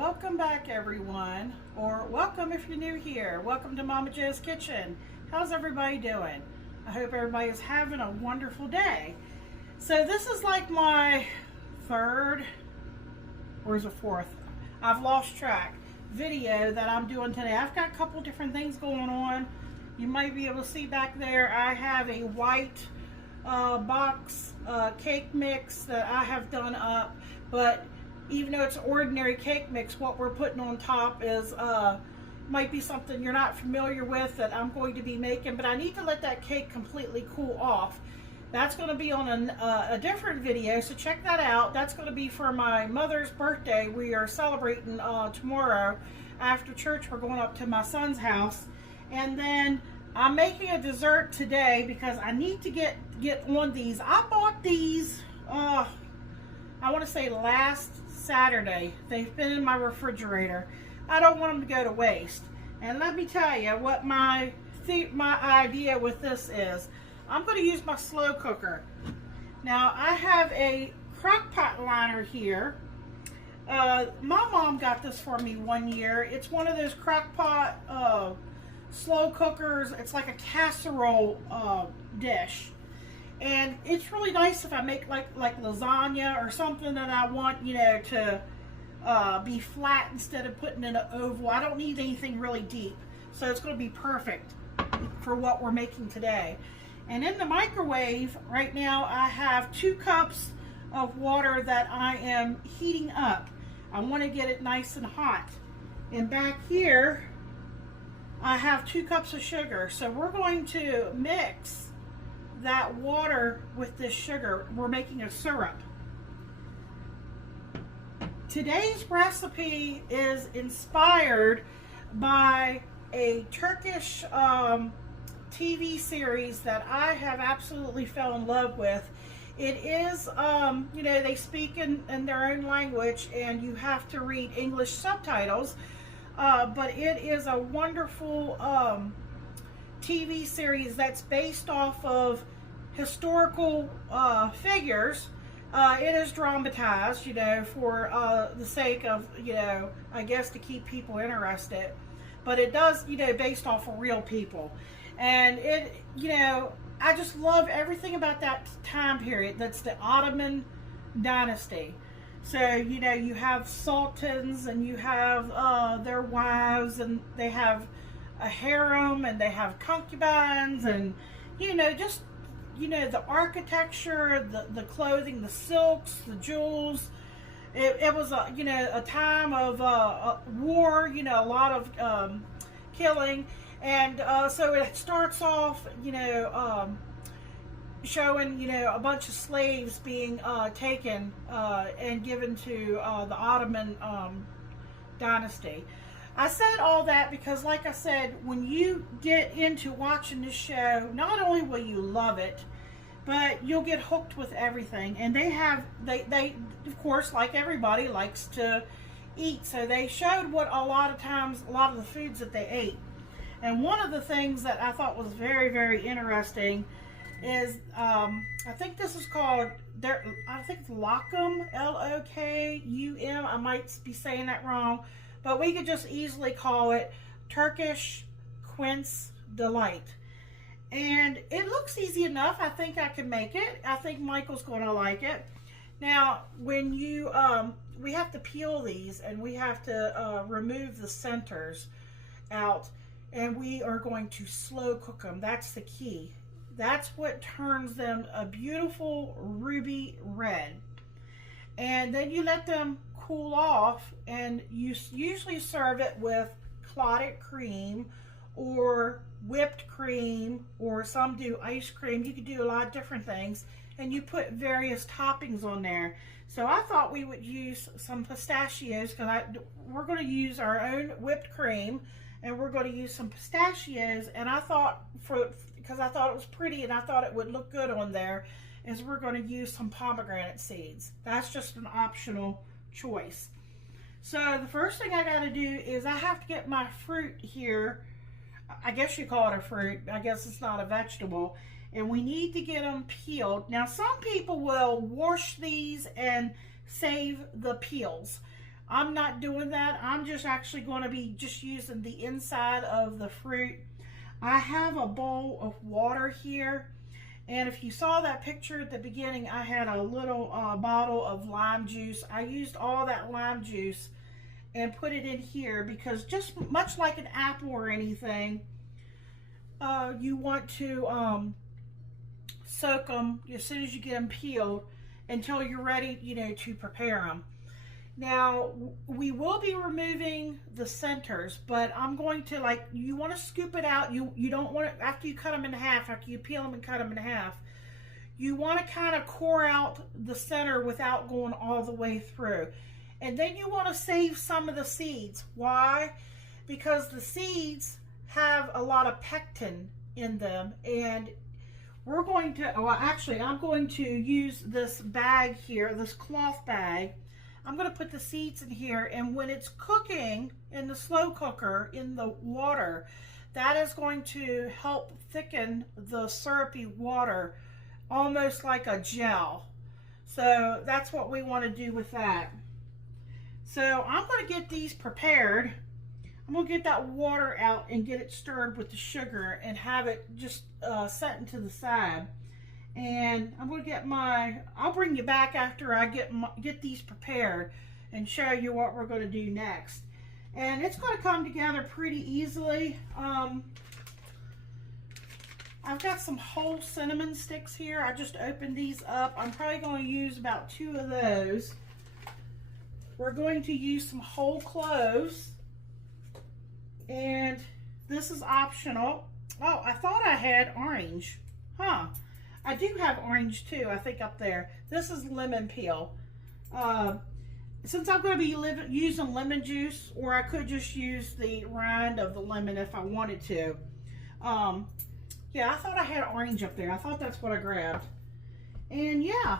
Welcome back, everyone, or welcome if you're new here. Welcome to Momma Jo's Kitchen. How's everybody doing? I hope everybody is having a wonderful day. So this is like my third, or is it fourth? I've lost track. Video that I'm doing today. I've got a couple different things going on. You might be able to see back there, I have a white box cake mix that I have done up, but even though it's an ordinary cake mix, what we're putting on top is might be something you're not familiar with that I'm going to be making, but I need to let that cake completely cool off. That's going to be on a different video, so check that out. That's going to be for my mother's birthday. We are celebrating tomorrow. After church, we're going up to my son's house, and then I'm making a dessert today because I need to get on these. I bought these, I want to say last Saturday. They've been in my refrigerator. I don't want them to go to waste. And let me tell you what my idea with this is. I'm going to use my slow cooker. Now I have a crock pot liner here. My mom got this for me one year. It's one of those crock pot slow cookers. It's like a casserole dish. And it's really nice if I make like lasagna or something that I want, you know, to be flat instead of putting in an oval. I don't need anything really deep. So it's going to be perfect for what we're making today. And in the microwave right now, I have 2 cups of water that I am heating up. I want to get it nice and hot. And back here, I have 2 cups of sugar. So we're going to mix that water with this sugar. We're making a syrup. Today's recipe is inspired by a Turkish TV series that I have absolutely fell in love with. It is, you know, they speak in their own language and you have to read English subtitles, but it is a wonderful TV series that's based off of historical figures. It is dramatized, you know, for the sake of, you know, I guess to keep people interested, but it does, you know, based off of real people. And it, you know, I just love everything about that time period. That's the Ottoman Dynasty. So, you know, you have sultans and you have their wives, and they have a harem and they have concubines, and, you know, just, you know, the architecture, the clothing, the silks, the jewels. It was, you know, a time of war, you know, a lot of killing. And so it starts off, you know, showing, you know, a bunch of slaves being taken and given to the Ottoman Dynasty. I said all that because, like I said, when you get into watching this show, not only will you love it, but you'll get hooked with everything. And they of course, like everybody, likes to eat. So they showed what a lot of the foods that they ate. And one of the things that I thought was very, very interesting is, I think this is called, I think it's Lokum, L-O-K-U-M. I might be saying that wrong, but we could just easily call it Turkish Quince Delight. And it looks easy enough. I think I can make it. I think Michael's going to like it. Now, when you, we have to peel these, and we have to remove the centers out. And we are going to slow cook them. That's the key. That's what turns them a beautiful ruby red. And then you let them cool off, and you usually serve it with clotted cream or whipped cream, or some do ice cream. You could do a lot of different things, and you put various toppings on there. So I thought we would use some pistachios, because we're going to use our own whipped cream. And we're going to use some pistachios, and I thought, because I thought it was pretty and I thought it would look good on there, is we're going to use some pomegranate seeds. That's just an optional choice. So the first thing I got to do is I have to get my fruit here. I guess you call it a fruit. I guess it's not a vegetable. And we need to get them peeled. Now, some people will wash these and save the peels. I'm not doing that. I'm just actually going to be just using the inside of the fruit. I have a bowl of water here, and if you saw that picture at the beginning, I had a little bottle of lime juice. I used all that lime juice and put it in here because just much like an apple or anything, you want to soak them as soon as you get them peeled until you're ready, you know, to prepare them. Now, we will be removing the centers, but I'm going to, like, you want to scoop it out. You don't want to, after you cut them in half, after you peel them and cut them in half, you want to kind of core out the center without going all the way through. And then you want to save some of the seeds. Why? Because the seeds have a lot of pectin in them, and we're going to, well, actually, I'm going to use this bag here, this cloth bag. I'm going to put the seeds in here, and when it's cooking in the slow cooker in the water, that is going to help thicken the syrupy water almost like a gel. So that's what we want to do with that. So I'm going to get these prepared. I'm going to get that water out and get it stirred with the sugar and have it just set into the side. And I'm going to get I'll bring you back after I get these prepared and show you what we're going to do next. And it's going to come together pretty easily. I've got some whole cinnamon sticks here. I just opened these up. I'm probably going to use about 2 of those. We're going to use some whole cloves. And this is optional. Oh, I thought I had orange. Huh. I do have orange too, I think up there. This is lemon peel. Since I'm going to be using lemon juice, or I could just use the rind of the lemon if I wanted to. Yeah, I thought I had orange up there. I thought that's what I grabbed. And yeah,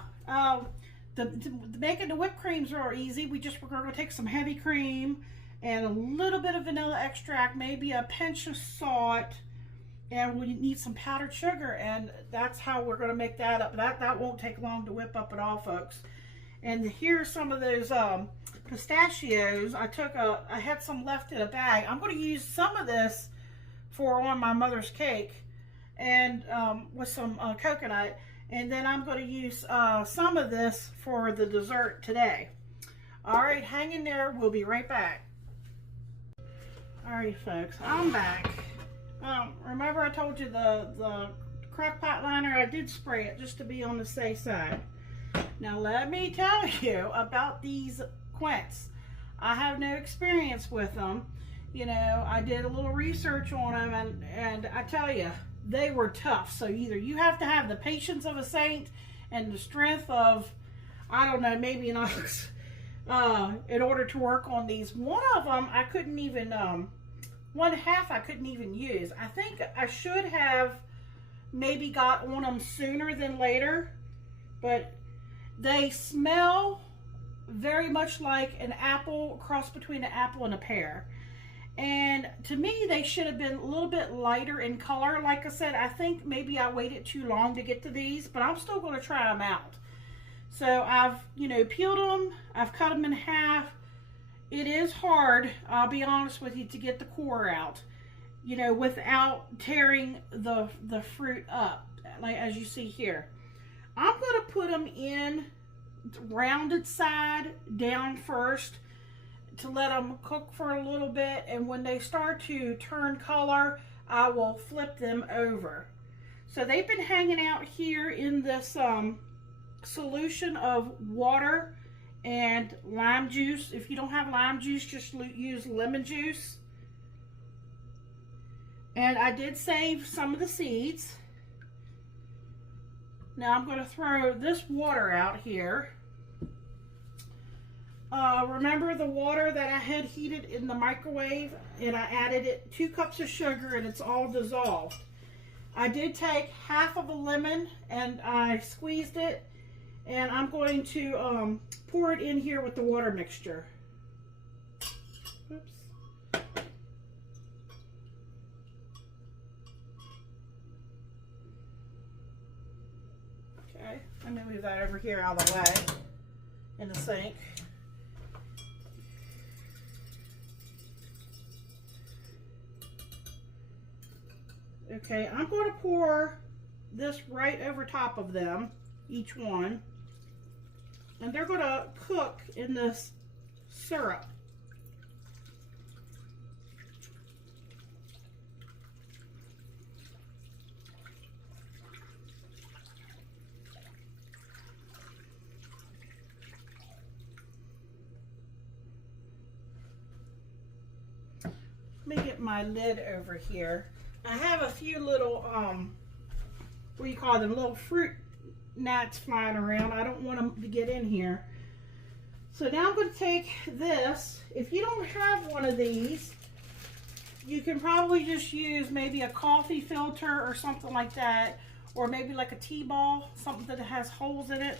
making the whipped creams are easy. We're going to take some heavy cream and a little bit of vanilla extract, maybe a pinch of salt, and we need some powdered sugar, and that's how we're going to make that up. That won't take long to whip up at all, folks. And here's some of those pistachios. I had some left in a bag. I'm going to use some of this for on my mother's cake, and with some coconut, and then I'm going to use some of this for the dessert today. All right, hang in there. We'll be right back. All right, folks, I'm back. Remember I told you the crock pot liner, I did spray it just to be on the safe side. Now let me tell you about these Quince. I have no experience with them. You know, I did a little research on them, and I tell you, they were tough. So either you have to have the patience of a saint and the strength of, I don't know, maybe an ox, in order to work on these. One of them I couldn't even, one half I couldn't even use. I think I should have maybe got on them sooner than later, but they smell very much like an apple, cross between an apple and a pear. And to me, they should have been a little bit lighter in color. Like I said, I think maybe I waited too long to get to these, but I'm still going to try them out. So I've, you know, peeled them. I've cut them in half. It is hard, I'll be honest with you, to get the core out, you know, without tearing the fruit up, like as you see here. I'm going to put them in rounded side down first to let them cook for a little bit, and when they start to turn color, I will flip them over. So they've been hanging out here in this solution of water and lime juice. If you don't have lime juice, just use lemon juice. And I did save some of the seeds. Now I'm going to throw this water out here. Remember the water that I had heated in the microwave, and I added 2 cups of sugar, and it's all dissolved. I did take half of a lemon and I squeezed it, and I'm going to pour it in here with the water mixture. Oops. Okay, let me move that over here out of the way in the sink. Okay, I'm going to pour this right over top of them, each one. And they're going to cook in this syrup. Let me get my lid over here. I have a few little, what do you call them, little fruit gnats flying around. I don't want them to get in here. So now I'm going to take this. If you don't have one of these, you can probably just use maybe a coffee filter or something like that, or maybe like a tea ball, something that has holes in it.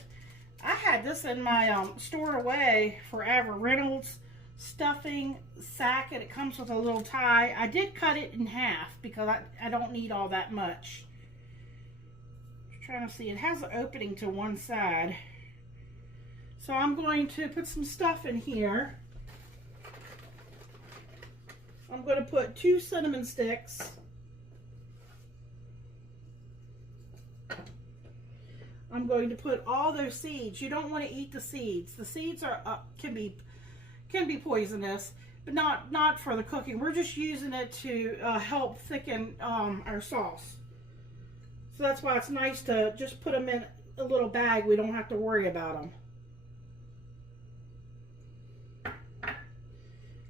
I had this in my store away forever. Reynolds stuffing sack, and it comes with a little tie. I did cut it in half because I don't need all that much. Just trying to see, it has an opening to one side. So I'm going to put some stuff in here. I'm going to put 2 cinnamon sticks. I'm going to put all those seeds. You don't want to eat the seeds. The seeds are can be poisonous, but not for the cooking. We're just using it to help thicken our sauce. So that's why it's nice to just put them in a little bag. We don't have to worry about them.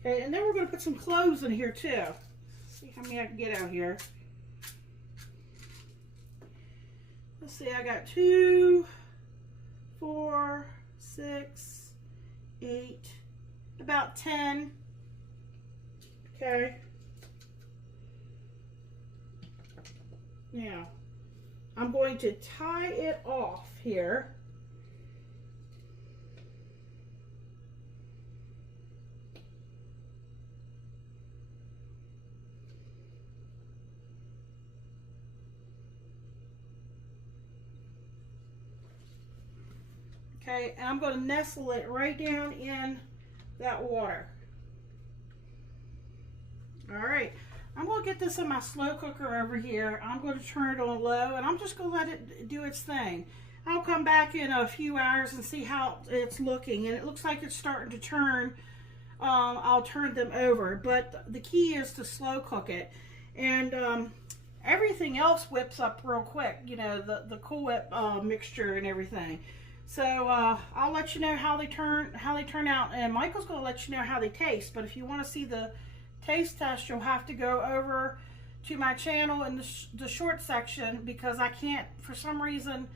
Okay, and then we're going to put some cloves in here too. See how many I can get out here. Let's see, I got 2, 4, 6, 8, about 10. Okay. Now, I'm going to tie it off here. Okay, and I'm going to nestle it right down in that water. All right, I'm going to get this in my slow cooker over here. I'm going to turn it on low, and I'm just going to let it do its thing. I'll come back in a few hours and see how it's looking, and it looks like it's starting to turn. I'll turn them over, but the key is to slow cook it, and everything else whips up real quick. You know, the Cool Whip mixture and everything. So I'll let you know how they turn out, and Michael's going to let you know how they taste. But if you want to see the taste test, you'll have to go over to my channel in the short section, because I can't, for some reason,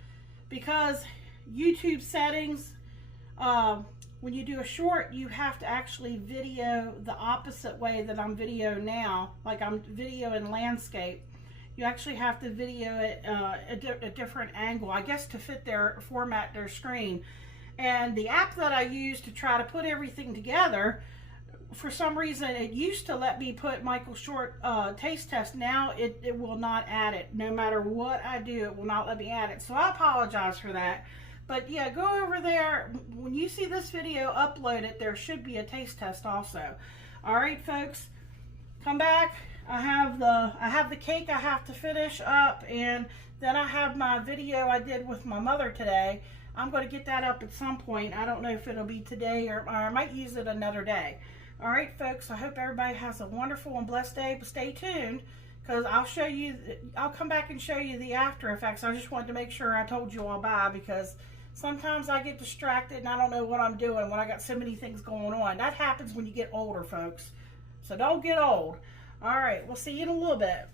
because YouTube settings, when you do a short, you have to actually video the opposite way that I'm videoing now, like I'm videoing landscape. You actually have to video it a different angle, I guess, to fit their format, their screen. And the app that I use to try to put everything together, for some reason, it used to let me put Michael's short taste test. Now it will not add it. No matter what I do, it will not let me add it. So I apologize for that. But yeah, go over there. When you see this video uploaded, there should be a taste test also. All right, folks, come back. I have the cake I have to finish up, and then I have my video I did with my mother today. I'm going to get that up at some point. I don't know if it'll be today, or I might use it another day. All right, folks, I hope everybody has a wonderful and blessed day, but stay tuned, because I'll come back and show you the after effects. I just wanted to make sure I told you all bye, because sometimes I get distracted and I don't know what I'm doing when I got so many things going on. That happens when you get older, folks. So don't get old. All right, we'll see you in a little bit.